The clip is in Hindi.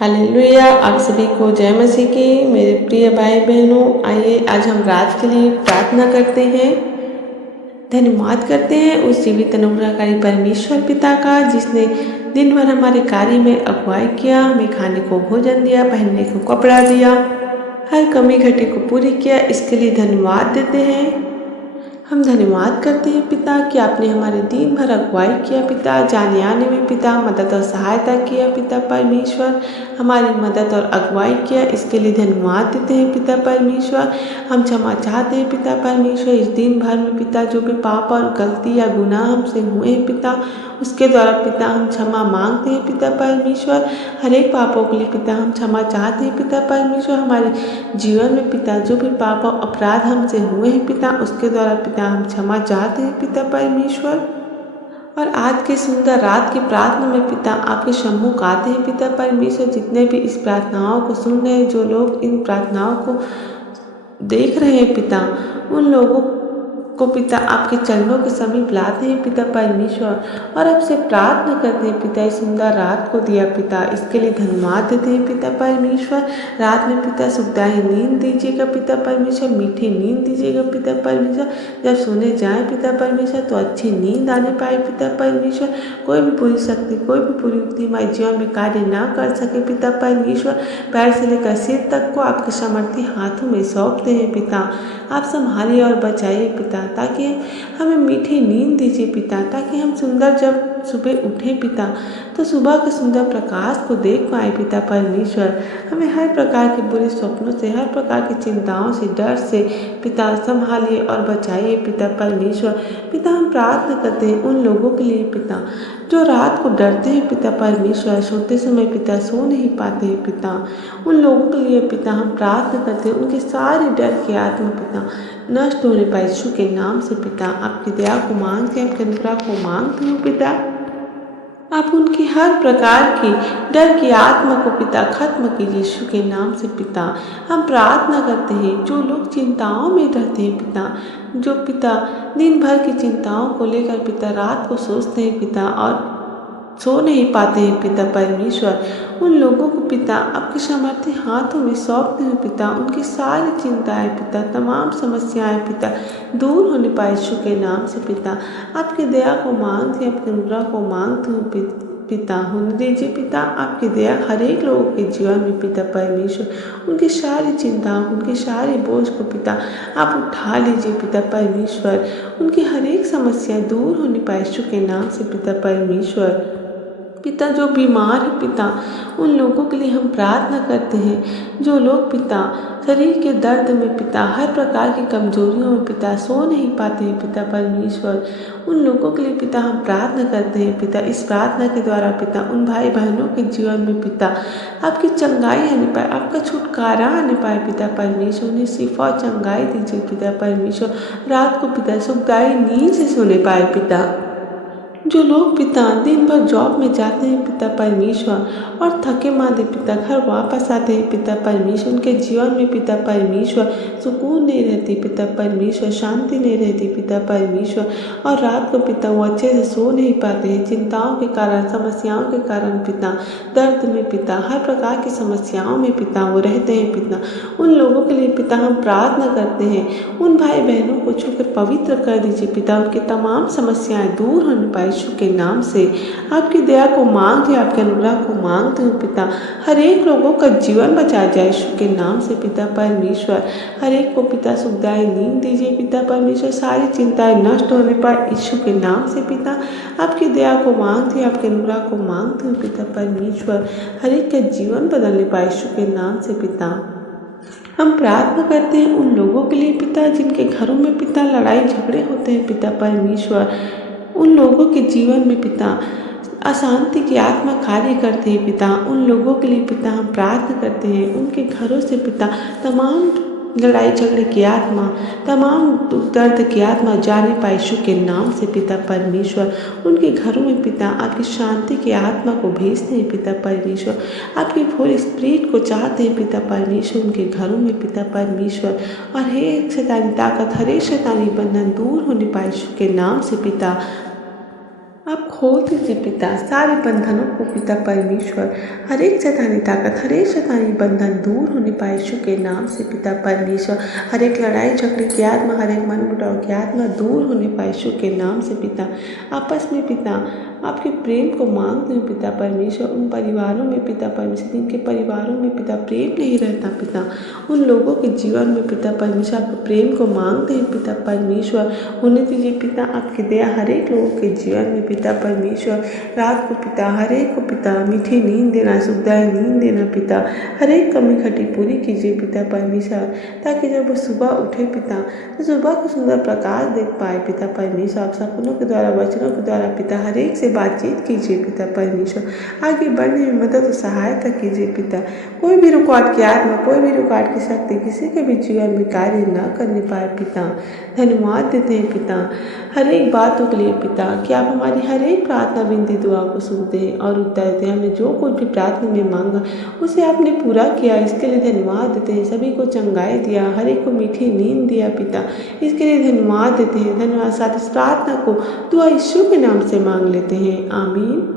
हालेलुया। आप सभी को जय मसीह की। मेरे प्रिय भाई बहनों, आइए आज हम रात के लिए प्रार्थना करते हैं। धन्यवाद करते हैं उस जीवित अनुग्रहकारी परमेश्वर पिता का, जिसने दिन भर हमारे कार्य में अगुवाई किया, हमें खाने को भोजन दिया, पहनने को कपड़ा दिया, हर कमी घटी को पूरी किया। इसके लिए धन्यवाद देते हैं। हम धन्यवाद करते हैं पिता कि आपने हमारे दिन भर अगुवाई किया पिता, जाने आने में पिता मदद और सहायता किया पिता परमेश्वर, हमारी मदद और अगुवाई किया। इसके लिए धन्यवाद देते हैं पिता परमेश्वर। हम क्षमा चाहते हैं पिता परमेश्वर इस दिन भर में पिता, जो भी पाप और गलती या गुनाह हमसे हुए हैं पिता, उसके द्वारा पिता हम क्षमा मांगते हैं पिता परमेश्वर। हर एक पापों के लिए पिता हम क्षमा चाहते हैं पिता परमेश्वर। हमारे जीवन में पिता जो भी पाप और अपराध हमसे हुए हैं पिता, उसके द्वारा पिता हम क्षमा चाहते हैं पिता परमेश्वर। और आज के सुंदर रात की प्रार्थना में पिता आपके सम्मुख आते हैं पिता परमेश्वर। जितने भी इस प्रार्थनाओं को सुन रहे हैं, जो लोग इन प्रार्थनाओं को देख रहे हैं पिता, उन लोगों को पिता आपके चरणों के समीप लाते हैं पिता परमेश्वर, और आपसे प्रार्थना करते हैं पिता इस सुंदर रात को दिया पिता, इसके लिए धन्यवाद देते हैं पिता परमेश्वर। रात में पिता सुखदायी नींद दीजिएगा पिता परमेश्वर, मीठी नींद दीजिएगा पिता परमेश्वर। जब सोने जाए पिता परमेश्वर तो अच्छी नींद आने पाए पिता परमेश्वर। कोई भी बुरी शक्ति, कोई भी बुरी युक्ति हमारे जीवन में कार्य ना कर सके पिता परमेश्वर। पैर से लेकर सिर तक को आपके सामर्थी हाथों में सौंपते हैं पिता। आप संभालिए और बचाइए पिता, ताकि हमें मीठी नींद दीजिए पिता, ताकि हम सुंदर जब सुबह उठें पिता, तो सुबह के सुंदर प्रकाश को देख पाए पिता परमेश्वर। हमें हर प्रकार के बुरे स्वप्नों से, हर प्रकार की चिंताओं से, डर से पिता संभालिए और बचाइए पिता परमेश्वर। पिता हम प्रार्थना करते हैं उन लोगों के लिए पिता, जो रात को डरते हैं पिता परमेश्वर, सोते समय पिता सो नहीं पाते हैं पिता, उन लोगों के लिए पिता हम प्रार्थना करते हैं। उनके सारे डर की आत्मा पिता नष्ट होने पाए यीशु के नाम से पिता। आपकी दया को मांगते हैं, आपके अनुग्रह को मांगते हो पिता। आप उनकी हर प्रकार की डर की आत्मा को पिता खत्म कीजिए यीशु के नाम से पिता। हम प्रार्थना करते हैं जो लोग चिंताओं में रहते हैं पिता, जो पिता दिन भर की चिंताओं को लेकर पिता रात को सोचते हैं पिता और सो नहीं पाते हैं पिता परमेश्वर, उन लोगों को पिता आपके सामर्थ्य हाथों में सौंपते हैं पिता। उनकी सारी चिंताएं पिता, तमाम समस्याएं पिता दूर होने पाए यीशु के नाम से पिता। आपकी दया को मांगते हैं, आपके अनुग्रह को मांगते हूँ पिता होने दीजिए पिता। आपकी दया हर एक लोगों के जीवन में पिता परमेश्वर, उनकी सारी चिंताओं, उनके सारे बोझ को पिता आप उठा लीजिए पिता परमेश्वर। उनकी हर एक समस्या दूर होने पाए यीशु के नाम से पिता परमेश्वर। पिता जो बीमार है पिता, उन लोगों के लिए हम प्रार्थना करते हैं। जो लोग पिता शरीर के दर्द में पिता, हर प्रकार की कमजोरियों में पिता सो नहीं पाते हैं पिता परमेश्वर, उन लोगों के लिए पिता हम प्रार्थना करते हैं पिता। इस प्रार्थना के द्वारा पिता उन भाई बहनों के जीवन में पिता आपकी चंगाई आने पाए, आपका छुटकारा आने पाए पिता परमेश्वर। उन्हें शिफा और चंगाई दीजिए पिता परमेश्वर। रात को पिता सुखदायी नींद से सोने पाए पिता। जो लोग पिता दिन भर जॉब में जाते हैं पिता परमेश्वर और थके मांदे पिता घर वापस आते हैं पिता परमेश्वर, उनके जीवन में पिता परमेश्वर सुकून नहीं रहती पिता परमेश्वर, शांति नहीं रहती पिता परमेश्वर, और रात को पिता वो अच्छे से सो नहीं पाते हैं चिंताओं के कारण, समस्याओं के कारण पिता, दर्द में पिता, हर प्रकार की समस्याओं में पिता वो रहते हैं पिता। उन लोगों के लिए पिता हम प्रार्थना करते हैं। उन भाई बहनों को छूकर पवित्र कर दीजिए पिता, उनकी तमाम समस्याएं दूर होने पाए यीशु के नाम से। आपकी दया को मांगते हैं, आपके अनुग्रह को मांगते हो पिता। हर एक लोगों का जीवन बचा जाए यीशु के नाम से पिता परमेश्वर। हर एक को पिता सुखदायी नींद दीजिए पिता परमेश्वर। सारी चिंताएं नष्ट होने पाए यीशु के नाम से पिता। आपकी दया को मांगते हैं, आपके अनुग्रह को मांगते हो पिता परमेश्वर। हर एक का जीवन बदलने पाए यीशु के नाम से पिता। हम प्रार्थना करते हैं उन लोगों के लिए पिता, जिनके घरों में पिता लड़ाई झगड़े होते हैं पिता परमेश्वर, उन लोगों के जीवन में पिता अशांति की आत्मा कार्य करते हैं पिता। उन लोगों के लिए पिता हम प्रार्थना करते हैं, उनके घरों से पिता तमाम लड़ाई झगड़े की आत्मा, तमाम दुख दर्द की आत्मा जाने पाए यीशु के नाम से पिता परमेश्वर। उनके घरों में पिता आपकी शांति की आत्मा को भेजते हैं पिता परमेश्वर। आपकी होली स्पिरिट को चाहते हैं पिता परमेश्वर उनके घरों में पिता परमेश्वर। और हर एक शैतानी ताकत, हर एक शैतानी बंधन दूर होने पाए यीशु के नाम से पिता। आप खोल दीजिए पिता सारे बंधनों को पिता परमेश्वर, हर एक शैतानी ताकत, हर एक शैतानी बंधन दूर होने पाए यीशु के नाम से पिता परमेश्वर। हर एक लड़ाई झगड़े की आत्मा, हर एक मनमुटाव की आत्मा दूर होने पाए यीशु के नाम से पिता। आपस में पिता आपके प्रेम को मांगते हैं पिता परमेश्वर। उन परिवारों में पिता परमेश्वर जिनके परिवारों में पिता प्रेम नहीं रहता पिता, उन लोगों के जीवन में पिता परमेश्वर आपके प्रेम को मांगते हैं पिता परमेश्वर। होने दीजिए पिता आपकी दया हर एक लोगों के जीवन में पिता परमेश्वर। रात को पिता हर एक को पिता मीठी नींद देना, सुखदायक नींद देना पिता। हर एक कमी खटी पूरी कीजिए पिता परमेश्वर, ताकि जब वो सुबह उठे पिता तो सुबह को सुंदर प्रकाश देख पाए पिता परमेश्वर। आप सपनों के द्वारा, वचनों के द्वारा पिता हर एक से बातचीत कीजिए पिता परमेश्वर। आगे बढ़ने में मदद और सहायता कीजिए पिता। कोई भी रुकावट की आत्मा, कोई भी रुकावट की शक्ति किसी के भी जीवन में कार्य न करने पाए पिता। धन्यवाद देते हैं पिता हर एक बातों के लिए पिता, कि आप हमारी हर एक प्रार्थना विनती दुआ को सुनते हैं और उत्तर देते हैं। हमने जो कुछ भी प्रार्थना में मांगा उसे आपने पूरा किया, इसके लिए धन्यवाद देते हैं। सभी को चंगाई दिया, हर एक को मीठी नींद दिया पिता, इसके लिए धन्यवाद देते हैं। धन्यवाद। साथ इस प्रार्थना को दुआ यीशु के नाम से मांग लेते हैं, आमीन।